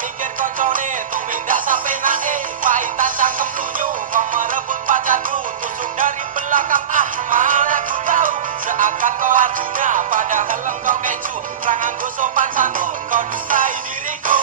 mikir koncone tumindak sampai nae pahita cangkem lunyu kau merebut pacarku tusuk dari belakang mana ku tahu seakan kau Arjuna padahal engkau keju rangan ku sopan santun kau dustai diriku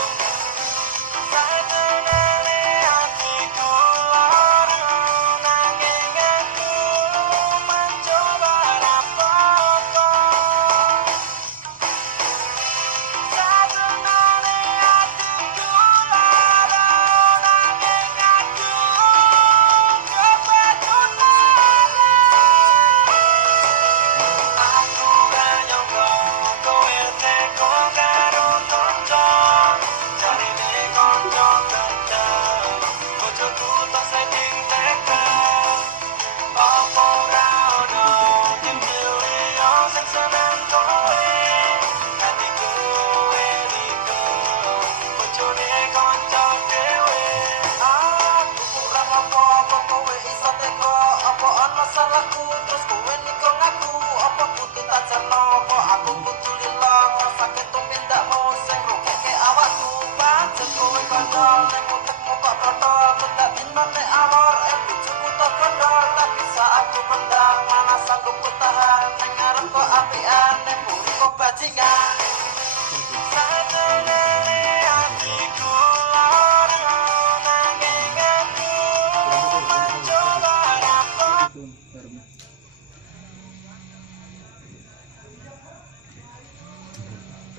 masalahku terus kowe nikung aku apa kudu tak cerno apa aku kudu lila sakit tumpindakmu sing rukeke awakku pancen kowe kandol nek utekmu kok protol bendak bino nek alor bujuku tak kondol tapi saat aku pendang mana sanggup ku tahan nek ngarep kok apian nek buri kok bajingan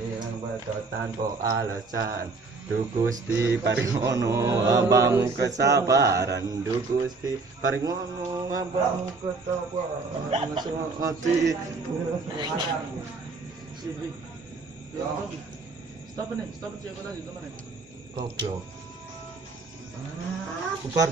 Yang tanpa alasan Du Gusti paringono abamu kesabaran Du Gusti paringono abamu kesabaran hati Stop nih, stop cek tadi teman. goblok bubar